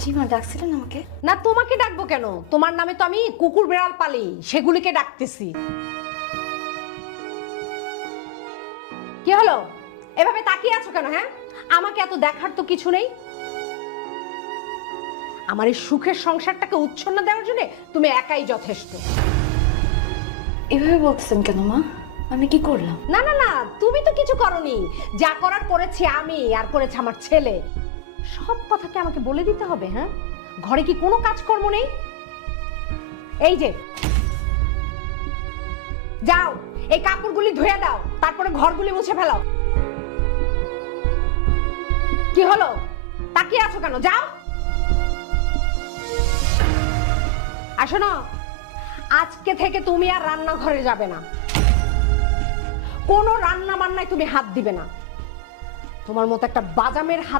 জি মা, ডাকছিলেন আমাকে? না, তোমাকে ডাকবো কেন? তোমার নামে তো আমি কুকুর বিড়াল পালি, সেগুলিকে ডাকতেছি। কি হলো? এভাবে তাকিয়ে আছো কেন? হ্যাঁ, আমাকে এত দেখার তো কিছু নেই। আমার এই সুখের সংসারটাকে উচ্ছন্ন দেওয়ার জন্য তুমি একাই যথেষ্ট। এভাবে বলতেছেন কেন মা? আমি কি করলাম? না না না, তুমি তো কিছু করনি। যা করার করেছি আমি, আর করেছে আমার ছেলে। সব কথা কি আমাকে বলে দিতে হবে? হ্যাঁ, ঘরে কি কোনো কাজকর্ম নেই? এই যে, যাও এই কাপড়গুলি ধুয়ে দাও, তারপরে ঘরগুলি মুছে ফেলাও। কি হলো? তাকিয়ে আছো কেন? যাও। আসো না, আজকে থেকে তুমি আর রান্নাঘরে যাবে না। কোনো রান্না বান্নায় তুমি হাত দিবে না। তোমার মতো একটা বাজামের হাত